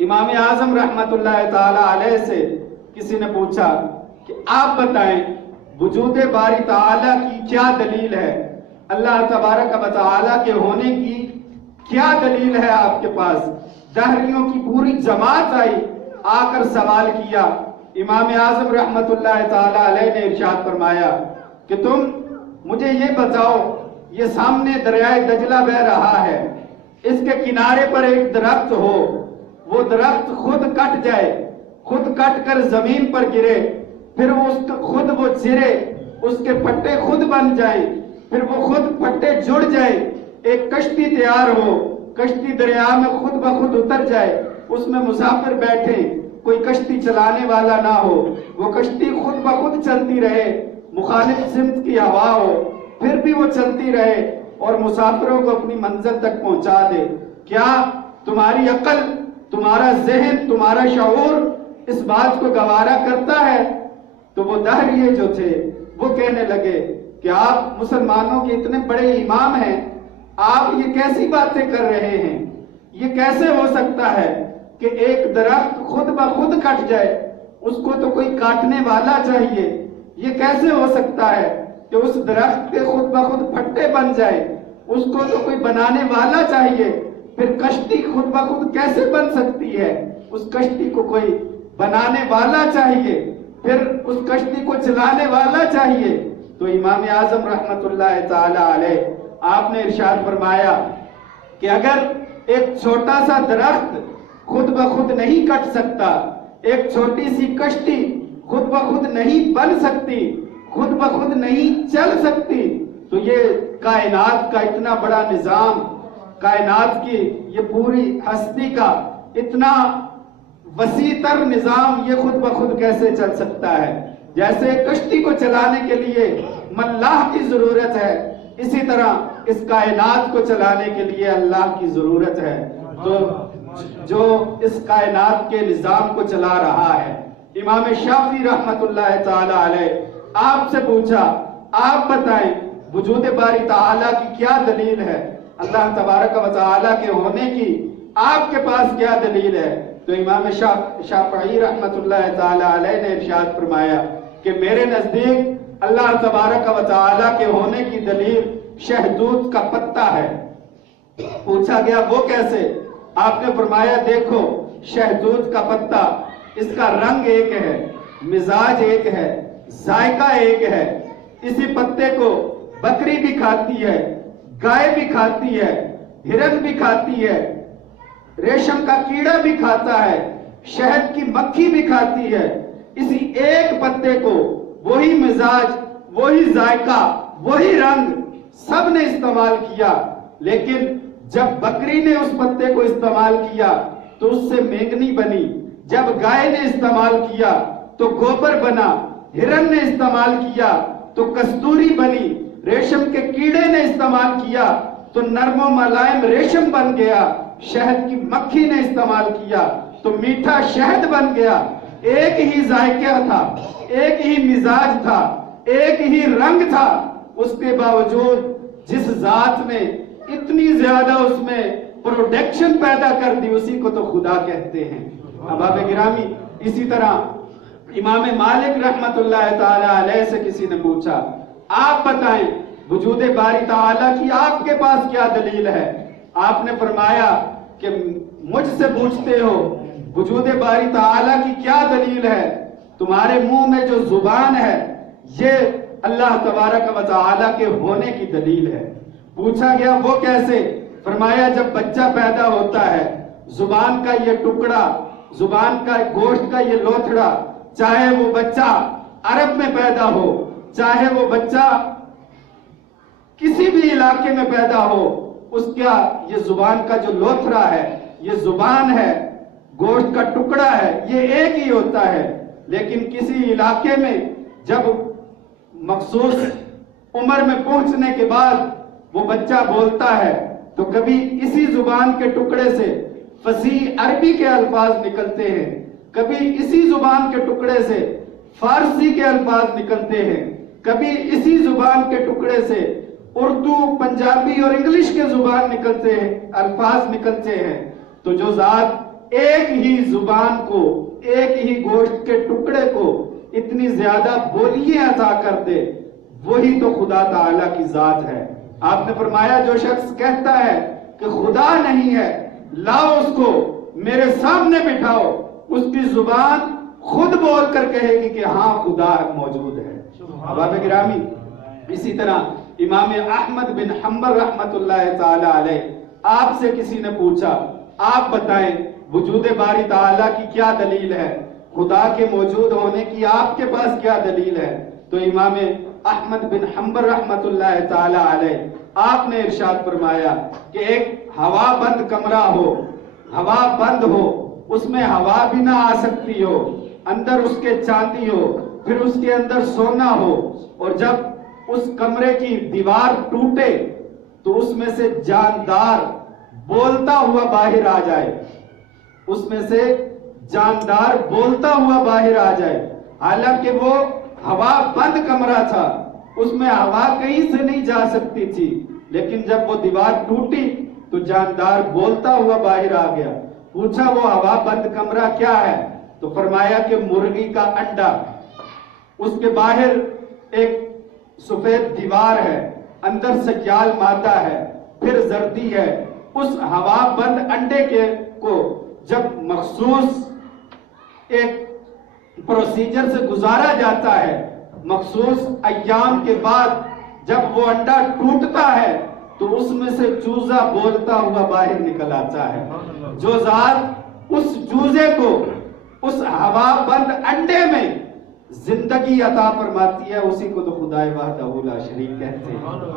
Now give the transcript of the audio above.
امام اعظم رحمت اللہ تعالی علیہ سے کسی نے پوچھا کہ آپ بتائیں وجود باری تعالی کی کیا دلیل ہے، اللہ تبارک و تعالی کے ہونے کی کیا دلیل ہے آپ کے پاس؟ دہریوں کی پوری جماعت آئی، آ کر سوال کیا۔ امام اعظم رحمت اللہ تعالی علیہ نے ارشاد فرمایا کہ تم مجھے یہ بتاؤ، یہ سامنے دریائے دجلہ بہہ رہا ہے، اس کے کنارے پر ایک درخت ہو، وہ درخت خود کٹ جائے، خود کٹ کر زمین پر گرے، پھر خود وہ چرے، اس کے پٹے خود بن جائیں، پھر وہ خود پٹے جڑ جائے، ایک کشتی تیار ہو، کشتی دریا میں خود بخود اتر جائے، اس میں مسافر بیٹھے، کوئی کشتی چلانے والا نہ ہو، وہ کشتی خود بخود چلتی رہے، مخالف سمت کی ہوا ہو پھر بھی وہ چلتی رہے اور مسافروں کو اپنی منزل تک پہنچا دے۔ کیا تمہاری عقل، تمہارا ذہن، تمہارا شعور اس بات کو گوارا کرتا ہے؟ تو وہ دہریے جو تھے وہ کہنے لگے کہ آپ مسلمانوں کے اتنے بڑے امام ہیں، آپ یہ کیسی باتیں کر رہے ہیں؟ یہ کیسے ہو سکتا ہے کہ ایک درخت خود بخود کٹ جائے؟ اس کو تو کوئی کاٹنے والا چاہیے۔ یہ کیسے ہو سکتا ہے کہ اس درخت کے خود بخود پھٹے بن جائے؟ اس کو تو کوئی بنانے والا چاہیے۔ پھر کشتی خود بخود کیسے بن سکتی ہے؟ اس کشتی کو کوئی بنانے والا چاہیے، پھر اس کشتی کو چلانے والا چاہیے۔ تو امام اعظم رحمت اللہ تعالی علیہ آپ نے ارشاد فرمایا کہ اگر ایک چھوٹا سا درخت خود بخود نہیں کٹ سکتا، ایک چھوٹی سی کشتی خود بخود نہیں بن سکتی، خود بخود نہیں چل سکتی، تو یہ کائنات کا اتنا بڑا نظام، کائنات کی یہ پوری ہستی کا اتنا وسیع تر نظام یہ خود بخود کیسے چل سکتا ہے؟ جیسے کشتی کو چلانے کے لیے ملاح کی ضرورت ہے، اسی طرح اس کائنات کو چلانے کے لیے اللہ کی ضرورت ہے، جو اس کائنات کے نظام کو چلا رہا ہے۔ امام شافعی رحمت اللہ تعالی علیہ آپ سے پوچھا، آپ بتائیں وجود باری تعالی کی کیا دلیل ہے، اللہ تبارک و تعالی کے ہونے کی آپ کے پاس کیا دلیل ہے؟ تو امام شافعی رحمت اللہ تعالی علیہ نے ارشاد فرمایا کہ میرے نزدیک اللہ تبارک و تعالی کے ہونے کی دلیل شہدود کا پتا ہے۔ پوچھا گیا وہ کیسے؟ آپ نے فرمایا دیکھو شہدود کا پتا، اس کا رنگ ایک ہے، مزاج ایک ہے، ذائقہ ایک ہے، اسی پتے کو بکری بھی کھاتی ہے، گائے بھی کھاتی ہے، ہرن بھی کھاتی ہے، ریشم کا کیڑا بھی کھاتا ہے، شہد کی مکھی بھی کھاتی ہے، اسی ایک پتے کو وہی مزاج، وہی ذائقہ، وہی رنگ سب نے استعمال کیا، لیکن جب بکری نے اس پتے کو استعمال کیا تو اس سے مینگنی بنی، جب گائے نے استعمال کیا تو گوبر بنا، ہرن نے استعمال کیا تو کستوری بنی، ریشم کے کیڑے نے استعمال کیا تو نرم و ملائم ریشم بن گیا، شہد کی مکھی نے استعمال کیا تو میٹھا شہد بن گیا۔ ایک ہی ذائقہ تھا، ایک ہی مزاج تھا، ایک ہی رنگ تھا، اس کے باوجود جس ذات نے اتنی زیادہ اس میں پروڈکشن پیدا کر دی اسی کو تو خدا کہتے ہیں۔ احباب گرامی، اسی طرح امام مالک رحمت اللہ تعالی علیہ سے کسی نے پوچھا، آپ بتائیں وجود باری تعالی کی آپ کے پاس کیا دلیل ہے؟ آپ نے فرمایا کہ مجھ سے پوچھتے ہو وجود باری تعالی کی کیا دلیل ہے؟ تمہارے منہ میں جو زبان ہے یہ اللہ تبارک و تعالی کے ہونے کی دلیل ہے۔ پوچھا گیا وہ کیسے؟ فرمایا جب بچہ پیدا ہوتا ہے، زبان کا یہ ٹکڑا، زبان کا گوشت کا یہ لوتھڑا، چاہے وہ بچہ عرب میں پیدا ہو، چاہے وہ بچہ کسی بھی علاقے میں پیدا ہو، اس کا یہ زبان کا جو لوتھڑا ہے، یہ زبان ہے، گوشت کا ٹکڑا ہے، یہ ایک ہی ہوتا ہے، لیکن کسی علاقے میں جب مخصوص عمر میں پہنچنے کے بعد وہ بچہ بولتا ہے تو کبھی اسی زبان کے ٹکڑے سے فصیح عربی کے الفاظ نکلتے ہیں، کبھی اسی زبان کے ٹکڑے سے فارسی کے الفاظ نکلتے ہیں، کبھی اسی زبان کے ٹکڑے سے اردو، پنجابی اور انگلش کے زبان نکلتے ہیں، الفاظ نکلتے ہیں۔ تو جو ذات ایک ہی زبان کو، ایک ہی گوشت کے ٹکڑے کو اتنی زیادہ بولیاں عطا کر دے، وہی تو خدا تعالیٰ کی ذات ہے۔ آپ نے فرمایا جو شخص کہتا ہے کہ خدا نہیں ہے، لاؤ اس کو میرے سامنے بٹھاؤ، اس کی زبان خود بول کر کہے گی کہ ہاں خدا موجود ہے۔ احباب گرامی، اسی طرح امام احمد بن حنبل رحمت اللہ تعالی علیہ، آپ سے کسی نے پوچھا آپ بتائیں وجود باری تعالیٰ کی کیا دلیل ہے، خدا کے موجود ہونے کی آپ کے پاس کیا دلیل ہے؟ تو امام احمد بن حنبل رحمت اللہ تعالی علیہ آپ نے ارشاد فرمایا کہ ایک ہوا بند کمرہ ہو، ہوا بند ہو، اس میں ہوا بھی نہ آ سکتی ہو، اندر اس کے چاندی ہو، پھر اس کے اندر سونا ہو، اور جب اس کمرے کی دیوار ٹوٹے تو اس میں سے جاندار بولتا ہوا باہر آ جائے، اس میں سے جاندار بولتا ہوا باہر آ جائے، حالانکہ وہ ہوا بند کمرہ تھا، اس میں ہوا کہیں سے نہیں جا سکتی تھی، لیکن جب وہ دیوار ٹوٹی تو جاندار بولتا ہوا باہر آ گیا۔ پوچھا وہ ہوا بند کمرہ کیا ہے؟ تو فرمایا کہ مرغی کا انڈا، اس کے باہر ایک سفید دیوار ہے، اندر سیال مادہ ہے، پھر زردی ہے۔ اس ہوا بند انڈے کو جب مخصوص ایک پروسیجر سے گزارا جاتا ہے، مخصوص ایام کے بعد جب وہ انڈا ٹوٹتا ہے تو اس میں سے چوزا بولتا ہوا باہر نکل آتا ہے۔ جو ذات اس چوزے کو اس ہوا بند انڈے میں زندگی عطا فرماتی ہے، اسی کو تو خدائے وحدہ لا شریک کہتے ہیں۔